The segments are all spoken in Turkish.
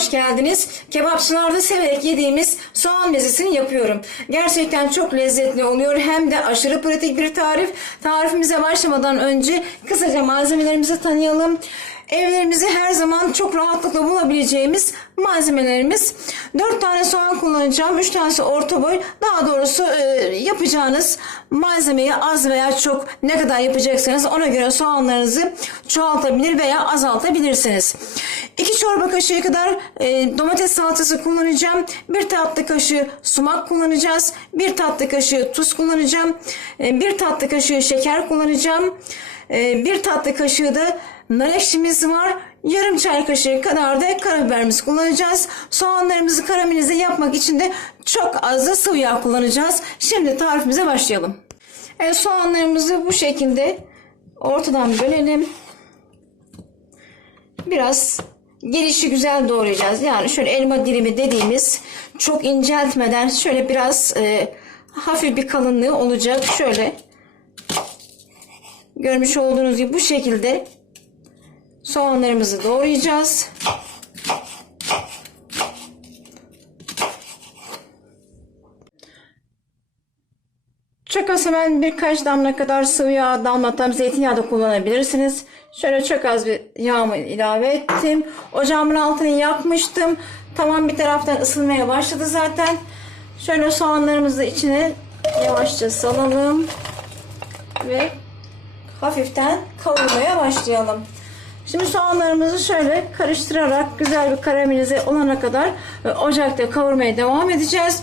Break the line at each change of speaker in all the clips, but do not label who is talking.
hoş geldiniz. Kebapçılarda severek yediğimiz soğan mezesini yapıyorum. Gerçekten çok lezzetli oluyor. Hem de aşırı pratik bir tarif. Tarifimize başlamadan önce kısaca malzemelerimizi tanıyalım. Evlerimizde her zaman çok rahatlıkla bulabileceğimiz malzemelerimiz. 4 tane soğan kullanacağım. 3 tanesi orta boy. Daha doğrusu e, yapacağınız malzemeyi az veya çok ne kadar yapacaksanız ona göre soğanlarınızı çoğaltabilir veya azaltabilirsiniz. 2 çorba kaşığı kadar e, domates salçası kullanacağım. 1 tatlı kaşığı sumak kullanacağız. 1 tatlı kaşığı tuz kullanacağım. 1 tatlı kaşığı şeker kullanacağım. 1 tatlı kaşığı da nar ekşimiz var. Yarım çay kaşığı kadar da karabiberimizi kullanacağız. Soğanlarımızı karamelize yapmak için de çok az da sıvı yağ kullanacağız. Şimdi tarifimize başlayalım. Evet, soğanlarımızı bu şekilde ortadan bölelim. Biraz gelişi güzel doğrayacağız. Yani şöyle elma dilimi dediğimiz çok inceltmeden şöyle biraz e, hafif bir kalınlığı olacak. Şöyle görmüş olduğunuz gibi bu şekilde soğanlarımızı doğrayacağız. Çok az hemen birkaç damla kadar sıvı yağ damlatam zeytinyağı da kullanabilirsiniz. Şöyle çok az bir yağımı ilave ettim. Ocağımın altını yakmıştım. Tamam bir taraftan ısınmaya başladı zaten. Şöyle soğanlarımızı içine yavaşça salalım. Ve hafiften kavurmaya başlayalım. Şimdi soğanlarımızı şöyle karıştırarak güzel bir karamelize olana kadar e, ocakta kavurmaya devam edeceğiz.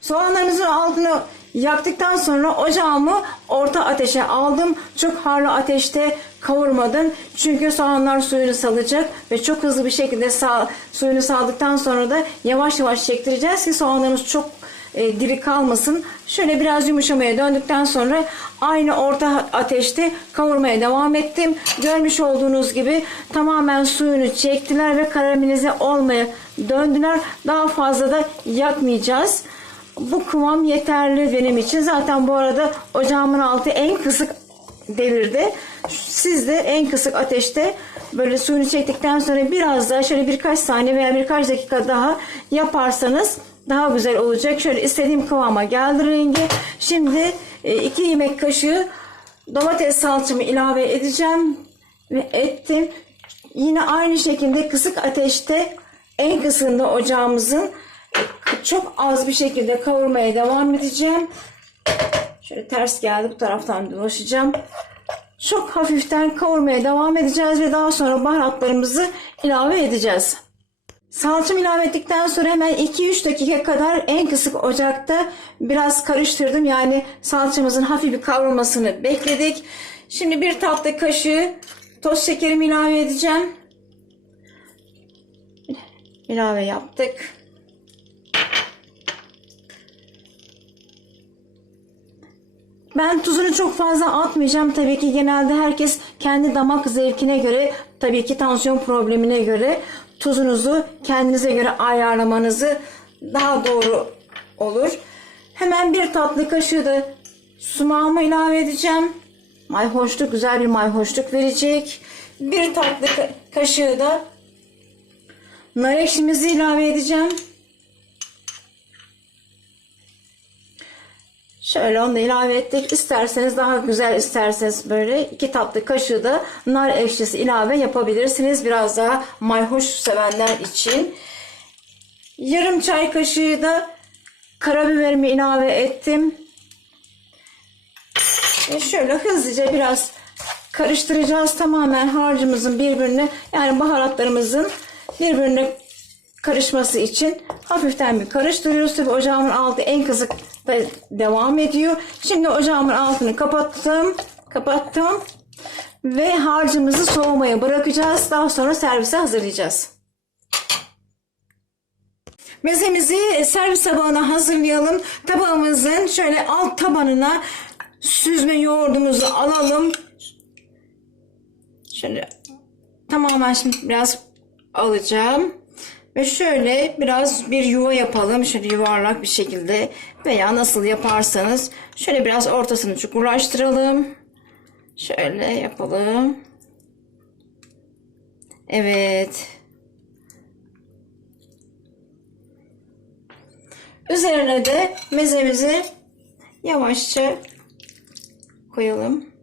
Soğanlarımızın altını yaktıktan sonra ocağımı orta ateşe aldım. Çok harlı ateşte kavurmadım. Çünkü soğanlar suyunu salacak ve çok hızlı bir şekilde sağ, suyunu saldıktan sonra da yavaş yavaş çektireceğiz ki soğanlarımız çok e, diri kalmasın. Şöyle biraz yumuşamaya döndükten sonra aynı orta ateşte kavurmaya devam ettim. Görmüş olduğunuz gibi tamamen suyunu çektiler ve karamelize olmaya döndüler. Daha fazla da yakmayacağız. Bu kıvam yeterli benim için. Zaten bu arada ocağımın altı en kısık devirde. Siz de en kısık ateşte böyle suyunu çektikten sonra biraz daha şöyle birkaç saniye veya birkaç dakika daha yaparsanız daha güzel olacak. Şöyle istediğim kıvama geldi rengi. Şimdi 2 yemek kaşığı domates salçamı ilave edeceğim ve ettim. Yine aynı şekilde kısık ateşte en kısığında ocağımızın çok az bir şekilde kavurmaya devam edeceğim. Şöyle ters geldi bu taraftan dolaşacağım. Çok hafiften kavurmaya devam edeceğiz ve daha sonra baharatlarımızı ilave edeceğiz. Salçamı ilave ettikten sonra hemen 2-3 dakika kadar en kısık ocakta biraz karıştırdım. Yani salçamızın hafif bir kavrulmasını bekledik. Şimdi bir tatlı kaşığı toz şekerimi ilave edeceğim. İlave yaptık. Ben tuzunu çok fazla atmayacağım. Tabii ki genelde herkes kendi damak zevkine göre, tabii ki tansiyon problemine göre tuzunuzu kendinize göre ayarlamanızı daha doğru olur. Hemen bir tatlı kaşığı da sumağımı ilave edeceğim. Mayhoşluk, güzel bir mayhoşluk verecek. Bir tatlı kaşığı da nar ekşimizi ilave edeceğim. Şöyle onu da ilave ettik. İsterseniz daha güzel isterseniz böyle iki tatlı kaşığı da nar ekşisi ilave yapabilirsiniz. Biraz daha mayhoş sevenler için. Yarım çay kaşığı da karabiberimi ilave ettim. Ve şöyle hızlıca biraz karıştıracağız. Tamamen harcımızın birbirine yani baharatlarımızın birbirine karışması için hafiften bir karıştırıyoruz. Tabi ocağımın altı en kısık ve devam ediyor. Şimdi ocağımın altını kapattım. Kapattım. Ve harcımızı soğumaya bırakacağız. Daha sonra servise hazırlayacağız. Mezemizi servis tabağına hazırlayalım. Tabağımızın şöyle alt tabanına süzme yoğurdumuzu alalım. Şöyle tamamen şimdi biraz alacağım. Ve şöyle biraz bir yuva yapalım. Şöyle yuvarlak bir şekilde veya nasıl yaparsanız şöyle biraz ortasını çukurlaştıralım. Şöyle yapalım. Evet. Üzerine de mezemizi yavaşça koyalım.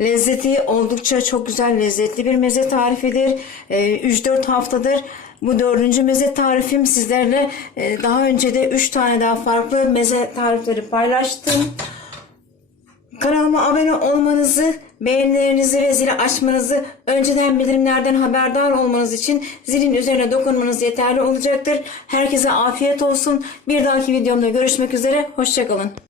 Lezzeti oldukça çok güzel lezzetli bir meze tarifidir. Ee, 3-4 haftadır bu dördüncü meze tarifim sizlerle e, daha önce de 3 tane daha farklı meze tarifleri paylaştım. Kanalıma abone olmanızı, beğenilerinizi ve zili açmanızı, önceden bildirimlerden haberdar olmanız için zilin üzerine dokunmanız yeterli olacaktır. Herkese afiyet olsun. Bir dahaki videomda görüşmek üzere. Hoşçakalın.